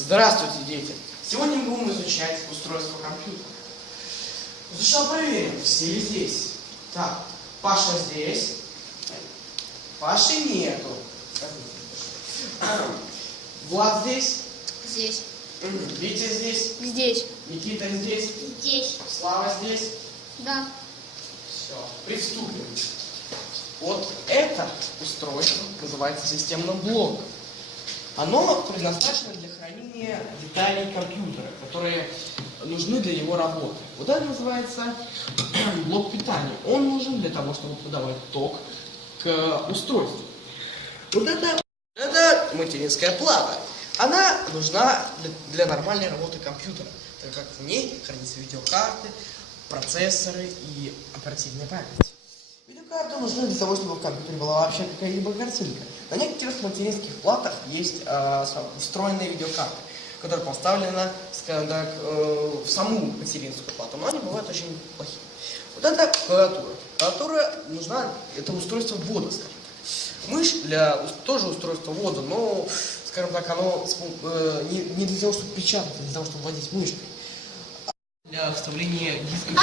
Здравствуйте, дети! Сегодня мы будем изучать устройство компьютера. Сначала проверим, все ли здесь. Так, Паша здесь. Паши нету. Влад здесь. Здесь. Витя здесь. Здесь. Никита здесь. Здесь. Слава здесь. Да. Все, приступим. Вот это устройство называется системным блоком. Оно предназначено для хранения деталей компьютера, которые нужны для его работы. Вот это называется блок питания. Он нужен для того, чтобы подавать ток к устройству. Вот это материнская плата. Она нужна для нормальной работы компьютера, так как в ней хранятся видеокарты, процессоры и оперативная память. Видеокарты нужны для того, чтобы в компьютере была вообще какая-либо картинка. На некоторых материнских платах есть встроенные видеокарты, которые поставлены, скажем так, в саму материнскую плату, но они бывают очень плохие. Вот это клавиатура. Клавиатура нужна, это устройство ввода, скажем так. Мышь тоже устройство ввода, но, скажем так, оно не для того, чтобы печатать, а для того, чтобы вводить мышкой. Для вставления диска.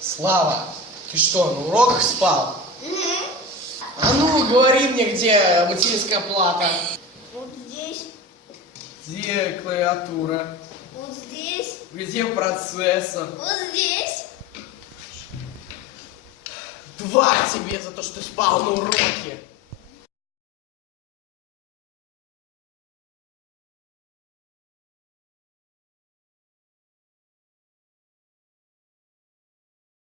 Слава, ты что, на уроках спал? А ну, говори мне, где материнская плата? Вот здесь. Где клавиатура? Вот здесь. Где процессор? Вот здесь. 2 тебе за то, что ты спал на уроке.